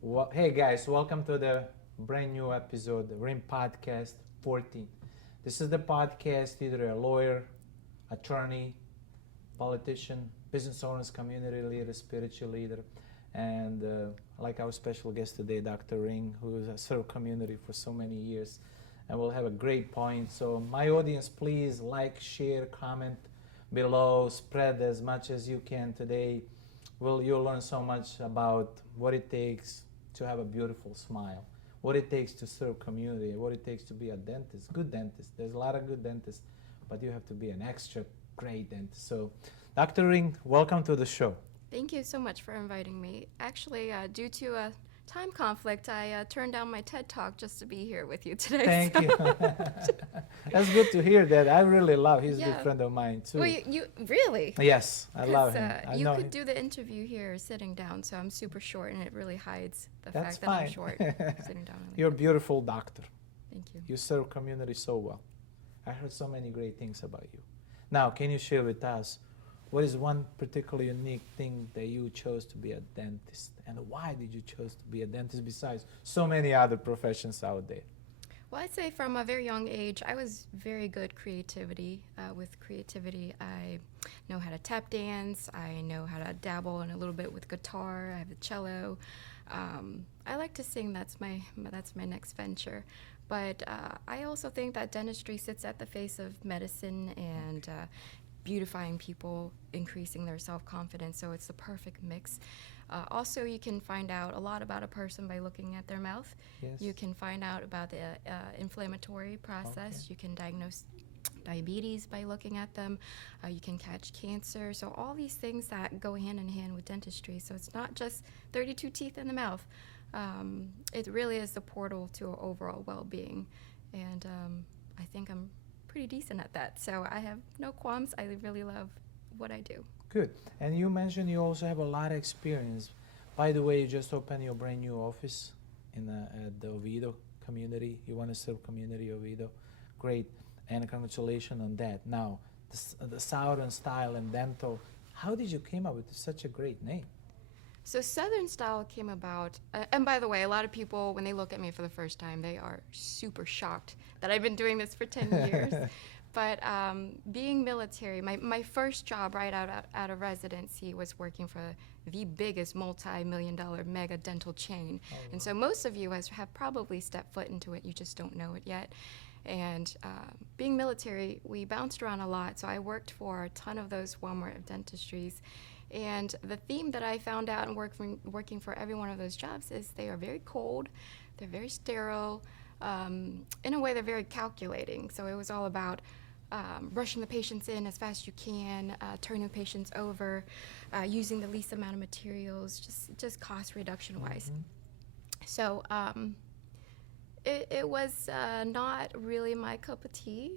Well, hey guys, welcome to the brand new episode, the RIM Podcast 14. This is the podcast, either a lawyer, attorney, politician, business owners, community leader, spiritual leader, and like our special guest today, Dr. Ring, who has served community for so many years, and we'll have a great point. So my audience, please like, share, comment below, spread as much as you can today. You'll learn so much about what it takes to have a beautiful smile, what it takes to serve community, what it takes to be a dentist, good dentist. There's a lot of good dentists, but you have to be an extra great dentist. So, Dr. Ring, welcome to the show. Thank you so much for inviting me. Actually, due to a time conflict, I turned down my TED Talk just to be here with you today. Thank you. That's good to hear that. I really love. He's a good Yeah. friend of mine too. Well, you really? Yes, I love 'Cause, him. I you know could him. do the interview here sitting down, so I'm super short, and it really hides the That's fact that I'm fine. short sitting down. Really You're a beautiful doctor. Thank you. You serve community so well. I heard so many great things about you. Now, can you share with us what is one particularly unique thing that you chose to be a dentist, and why did you chose to be a dentist besides so many other professions out there? Well, I'd say from a very young age, I was very good with creativity. I know how to tap dance. I know how to dabble in a little bit with guitar. I have the cello. I like to sing. That's my next venture. But I also think that dentistry sits at the face of medicine and beautifying people, increasing their self-confidence. So it's the perfect mix. Also, you can find out a lot about a person by looking at their mouth. Yes. You can find out about the inflammatory process. Okay. You can diagnose diabetes by looking at them. You can catch cancer. So all these things that go hand in hand with dentistry. So it's not just 32 teeth in the mouth. It really is the portal to overall well-being. And I think I'm pretty decent at that. So I have no qualms. I really love what I do. Good. And you mentioned you also have a lot of experience. By the way, you just opened your brand new office at the Oviedo community. You want to serve community Oviedo. Great. And congratulations on that. Now, the Southern style and dental, how did you came up with such a great name? So Southern style came about, and by the way, a lot of people, when they look at me for the first time, they are super shocked that I've been doing this for 10 years. But being military, my first job right out of residency was working for the biggest multi-million-dollar mega dental chain. Oh, And so most of you have probably stepped foot into it, you just don't know it yet. And being military, we bounced around a lot, so I worked for a ton of those Walmart dentistries. And the theme that I found out in working for every one of those jobs is they are very cold, they're very sterile, in a way they're very calculating. So it was all about rushing the patients in as fast as you can, turning patients over, using the least amount of materials, just cost reduction wise. Mm-hmm. So it was not really my cup of tea.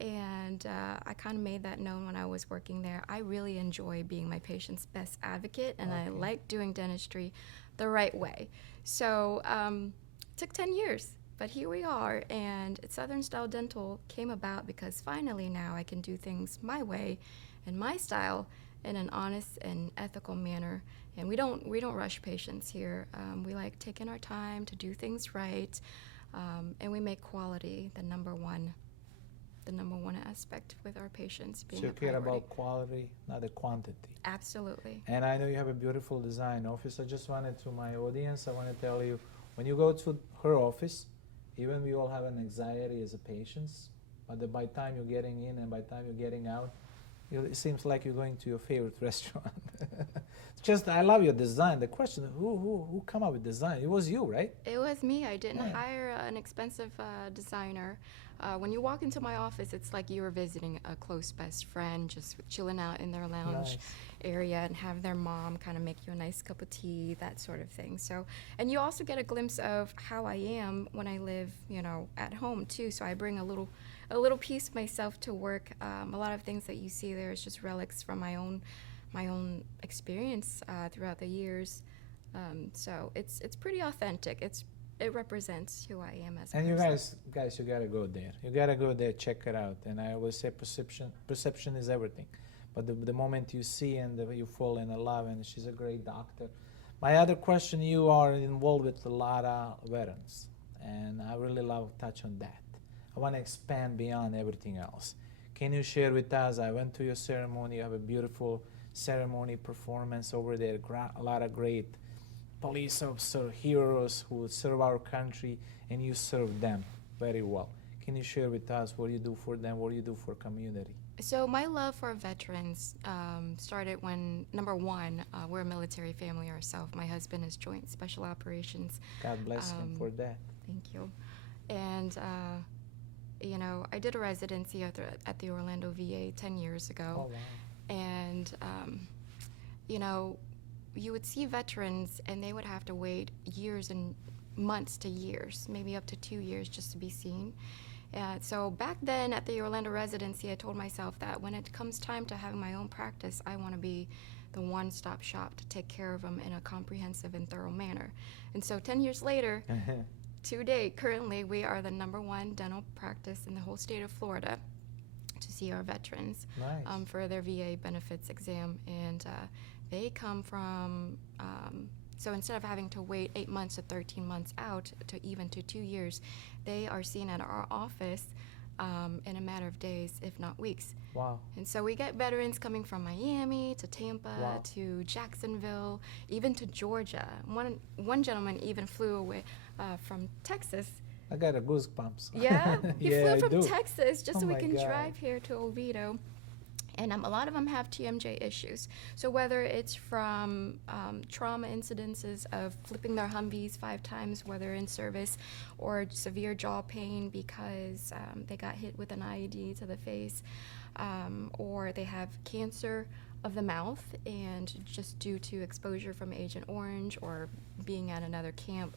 And I kind of made that known when I was working there. I really enjoy being my patient's best advocate, and I like doing dentistry the right way. So it took 10 years, but here we are. And Southern Style Dental came about because finally now I can do things my way and my style in an honest and ethical manner. And we don't rush patients here. We like taking our time to do things right, and we make quality the number one aspect with our patients being So you a care priority. about quality, not the quantity. Absolutely. And I know you have a beautiful design office. I just wanted to my audience, I want to tell you, when you go to her office, even we all have an anxiety as a patients, but by the time you're getting in and by the time you're getting out, it seems like you're going to your favorite restaurant. It's just, I love your design. The question, who come up with design? It was you, right? It was me. I didn't Yeah. hire an expensive designer. When you walk into my office, it's like you were visiting a close best friend, just chilling out in their lounge Nice. area and have their mom kind of make you a nice cup of tea, that sort of thing. So, and you also get a glimpse of how I am when I live, at home too. So I bring a little piece myself to work. A lot of things that you see there is just relics from my own experience throughout the years. So it's pretty authentic. It represents who I am as a And you person. guys, you gotta go there. You gotta go there, check it out. And I always say perception is everything. But the moment you see and you fall in love, and she's a great doctor. My other question, you are involved with a lot of veterans, and I really love touch on that. I want to expand beyond everything else. Can you share with us? I went to your ceremony. You have a beautiful ceremony performance over there. A lot of great police officer heroes who serve our country, and you serve them very well. Can you share with us what you do for them, what you do for community? So my love for veterans started when, number one, we're a military family ourselves. My husband is Joint Special Operations. God bless him for that. Thank you. And, you know, I did a residency at the Orlando VA 10 years ago. Oh, wow. And, you know, you would see veterans and they would have to wait years and months to years, maybe up to 2 years just to be seen. So back then at the Orlando residency, I told myself that when it comes time to having my own practice, I want to be the one-stop shop to take care of them in a comprehensive and thorough manner. And so 10 years later, to date, currently we are the #1 dental practice in the whole state of Florida to see our veterans for their VA benefits exam. And they come from, so instead of having to wait 8 months to 13 months out to even to 2 years, they are seen at our office in a matter of days, if not weeks. Wow. And so we get veterans coming from Miami to Tampa to Jacksonville, even to Georgia. One gentleman even flew away from Texas. I got a goosebumps. Yeah, he Yeah, flew I from do. Texas just Oh so we my can God. drive here to Oviedo. And a lot of them have TMJ issues. So whether it's from trauma incidences of flipping their Humvees 5 times, whether in service, or severe jaw pain because they got hit with an IED to the face, or they have cancer of the mouth, and just due to exposure from Agent Orange or being at another camp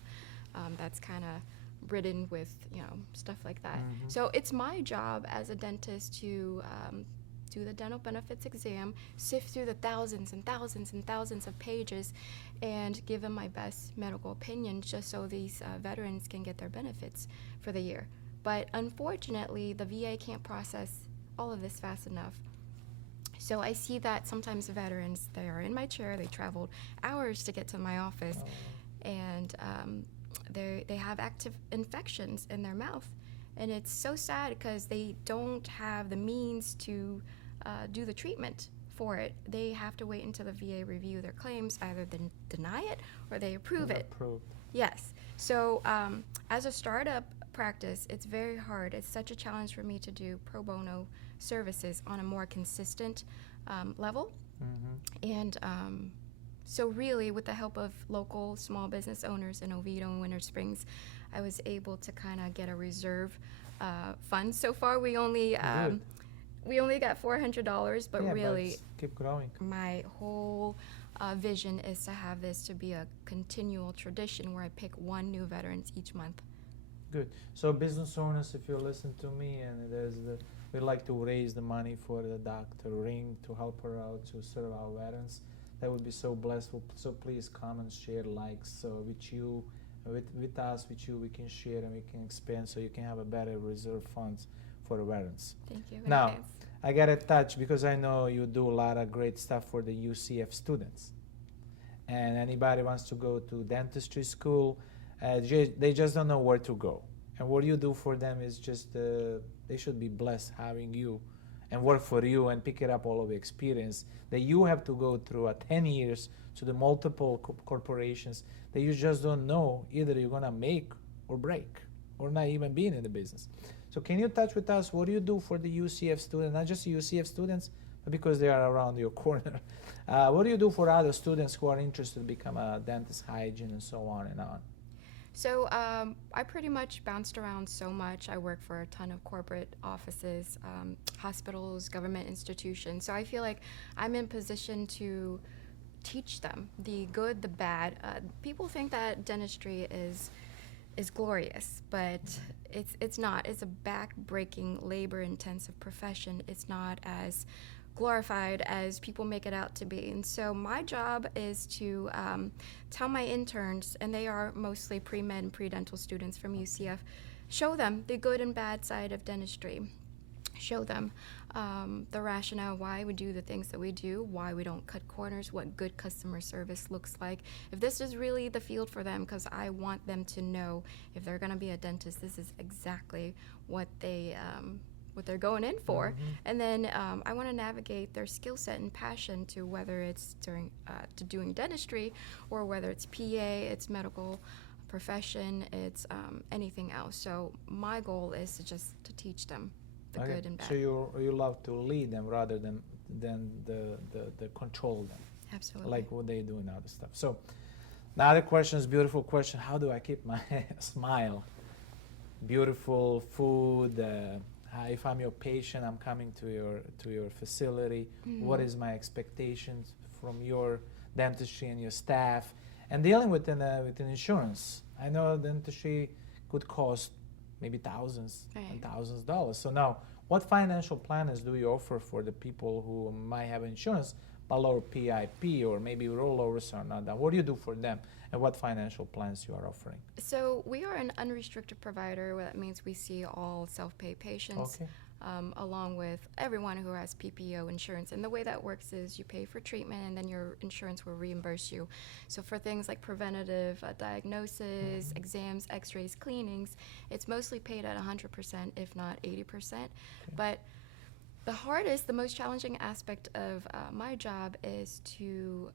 that's kind of ridden with, you know, stuff like that. Mhm. So it's my job as a dentist to do the dental benefits exam, sift through the thousands and thousands and thousands of pages, and give them my best medical opinion just so these veterans can get their benefits for the year. But unfortunately, the VA can't process all of this fast enough. So I see that sometimes the veterans, they are in my chair, they traveled hours to get to my office, and they have active infections in their mouth. And it's so sad because they don't have the means to do the treatment for it. They have to wait until the VA review their claims, either deny it or they approve it. Approved. Yes. So as a startup practice, it's very hard. It's such a challenge for me to do pro bono services on a more consistent level. Mm-hmm. And so really, with the help of local small business owners in Oviedo and Winter Springs, I was able to kind of get a reserve fund. So far, we only got $400, but Yeah, really, it's keep growing. my whole vision is to have this to be a continual tradition where I pick one new veterans each month. Good. So business owners, if you listen to me, and we'd like to raise the money for the Dr. Ring to help her out to serve our veterans. That would be so blessed. So please comment, share, likes. So with you, with us, with you, we can share and we can expand so you can have a better reserve funds for the veterans. Thank you. Now, Thanks. I got to touch because I know you do a lot of great stuff for the UCF students. And anybody wants to go to dentistry school, they just don't know where to go. And what you do for them is just, they should be blessed having you and work for you and pick it up all of the experience that you have to go through 10 years to the multiple corporations that you just don't know either you're going to make or break or not even being in the business. So can you touch with us what do you do for the UCF students, not just UCF students, but because they are around your corner. What do you do for other students who are interested to become a dentist, hygiene, and so on and on? So I pretty much bounced around so much. I work for a ton of corporate offices, hospitals, government institutions. So I feel like I'm in position to teach them the good, the bad. People think that dentistry is glorious, but it's not. It's a back-breaking, labor-intensive profession. It's not as glorified as people make it out to be. And so my job is to tell my interns, and they are mostly pre-med and pre-dental students from UCF, show them the good and bad side of dentistry. show them the rationale why we do the things that we do, why we don't cut corners, what good customer service looks like. If this is really the field for them, because I want them to know if they're going to be a dentist, this is exactly what they're going in for. And then I want to navigate their skill set and passion to whether it's to doing dentistry or whether it's PA, it's medical profession, it's anything else. So my goal is to teach them the good and bad. So you love to lead them rather than the control them. Absolutely. Like what they do and other stuff. So the other question is beautiful question. How do I keep my smile? Beautiful food. If I'm your patient, I'm coming to your facility. What is my expectations from your dentistry and your staff? And dealing with an insurance. I know dentistry could cost maybe thousands and thousands of dollars. So now, what financial plans do you offer for the people who might have insurance but lower PIP or maybe rollovers are not done? What do you do for them, and what financial plans you are offering? So we are an unrestricted provider. That means we see all self-pay patients. Along with everyone who has PPO insurance. And the way that works is you pay for treatment and then your insurance will reimburse you. So for things like preventative diagnosis, exams, x-rays, cleanings, it's mostly paid at 100%, if not 80%. But the most challenging aspect of my job is to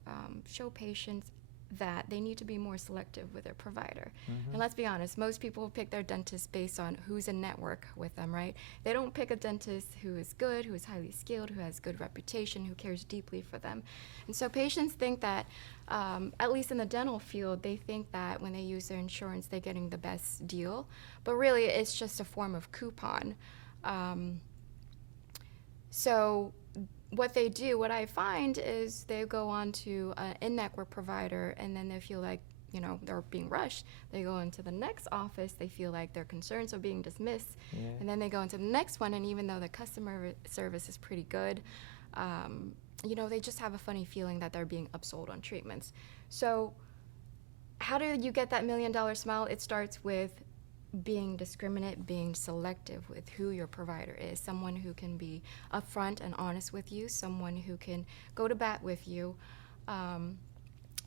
show patients that they need to be more selective with their provider. And let's be honest, most people pick their dentist based on who's in network with them, right? They don't pick a dentist who is good, who is highly skilled, who has good reputation, who cares deeply for them. And so patients think that, at least in the dental field, they think that when they use their insurance, they're getting the best deal. But really, it's just a form of coupon. So what they do, what I find is they go on to an in-network provider and then they feel like, they're being rushed. They go into the next office, they feel like their concerns are being dismissed, and then they go into the next one, and even though the customer service is pretty good, they just have a funny feeling that they're being upsold on treatments. So how do you get that $1 million smile? It starts with being discriminate, being selective with who your provider is, someone who can be upfront and honest with you, someone who can go to bat with you,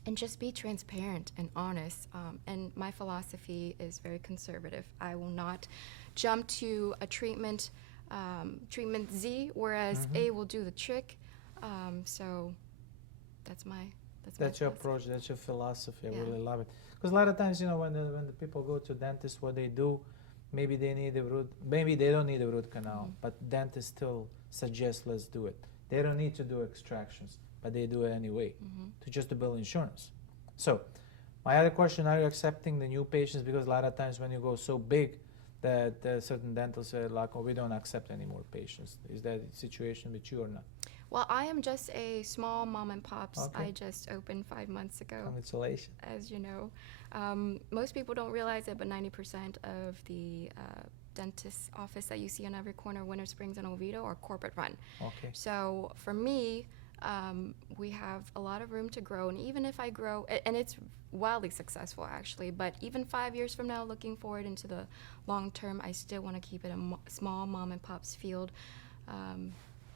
and just be transparent and honest. And my philosophy is very conservative. I will not jump to a treatment Z, whereas A will do the trick. So that's your approach, that's your philosophy. I really love it. Because a lot of times, when the people go to dentists, what they do, maybe they don't need a root canal, but dentists still suggest let's do it. They don't need to do extractions, but they do it anyway to build insurance. So my other question, are you accepting the new patients? Because a lot of times when you go so big that certain dentists say like, we don't accept any more patients. Is that the situation with you or not? Well, I am just a small mom and pops. I just opened 5 months ago. Congratulations. As you know. Most people don't realize it, but 90% of the dentist office that you see on every corner, Winter Springs and Oviedo, are corporate run. So for me, we have a lot of room to grow. And even if I grow, and it's wildly successful actually, but even 5 years from now, looking forward into the long term, I still want to keep it a small mom and pops field.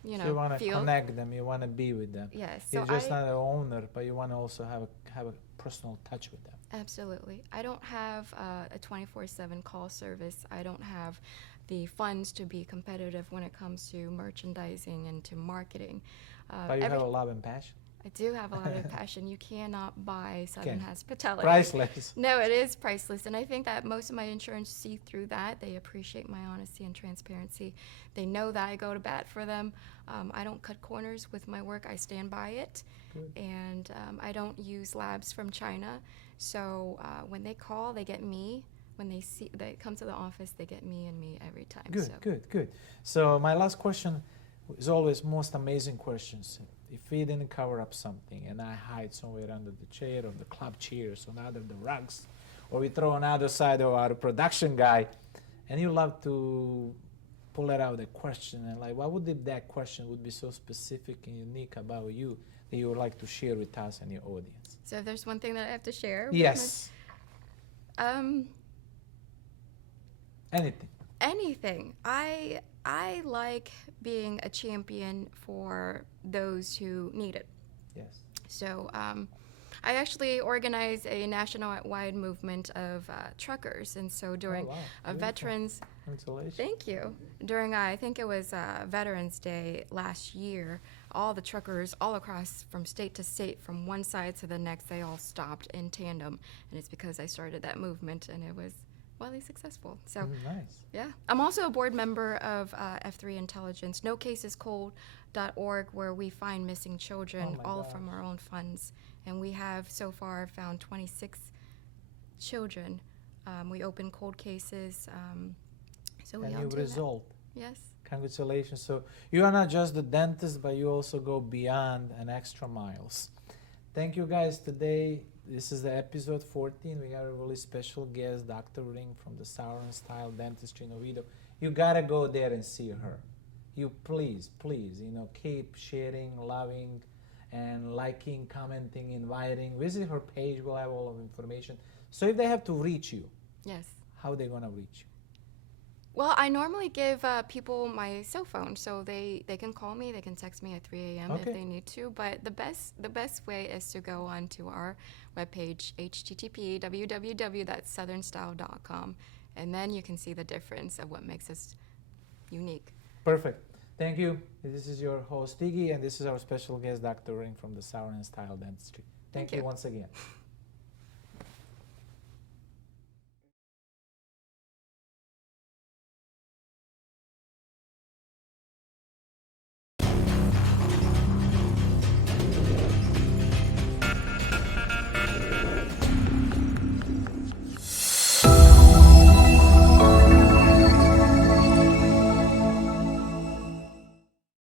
So you want to connect them, you want to be with them. Yes. You're just not an owner, but you want to also have a personal touch with them. Absolutely. I don't have a 24/7 call service. I don't have the funds to be competitive when it comes to merchandising and to marketing. But you have a love and passion. I do have a lot of passion. You cannot buy Southern hospitality. Priceless. No, it is priceless. And I think that most of my insurance see through that. They appreciate my honesty and transparency. They know that I go to bat for them. I don't cut corners with my work. I stand by it. Good. And I don't use labs from China. So when they call, they get me. When they come to the office, they get me and me every time. Good. So my last question is always most amazing questions. If we didn't cover up something and I hide somewhere under the chair or the club chairs or under the rugs, or we throw another side of our production guy, and you love to pull it out a question, and like, what would that question would be so specific and unique about you that you would like to share with us and your audience? So if there's one thing that I have to share. Yes. Anything. Anything. I I like being a champion for those who need it. Yes. So I actually organize a national-wide movement of truckers, and so during wow. a Beautiful. Veterans, Congratulations. thank you. During I think it was Veterans Day last year, all the truckers all across from state to state, from one side to the next, they all stopped in tandem, and it's because I started that movement, and it was wildly successful. So Nice. yeah, I'm also a board member of F3 Intelligence, NoCasesCold.org, where we find missing children, Oh my all gosh. from our own funds. And we have so far found 26 children. We open cold cases. So we And are you doing that. resolved. Yes. Congratulations. So you are not just the dentist, but you also go beyond and extra miles. Thank you guys. Today, this is the episode 14. We got a really special guest, Dr. Ring from the Southern Style Dentistry in Oviedo. You gotta go there and see her. You please, keep sharing, loving, and liking, commenting, inviting. Visit her page. We'll have all of information. So if they have to reach you, Yes. how are they gonna reach you? Well, I normally give people my cell phone, so they can call me, they can text me at 3 a.m. Okay. if they need to. But the best way is to go on to our webpage, http://www.southernstyle.com, and then you can see the difference of what makes us unique. Perfect. Thank you. This is your host, Iggy, and this is our special guest, Dr. Ring from the Southern Style Dentistry. Thank you you. once again.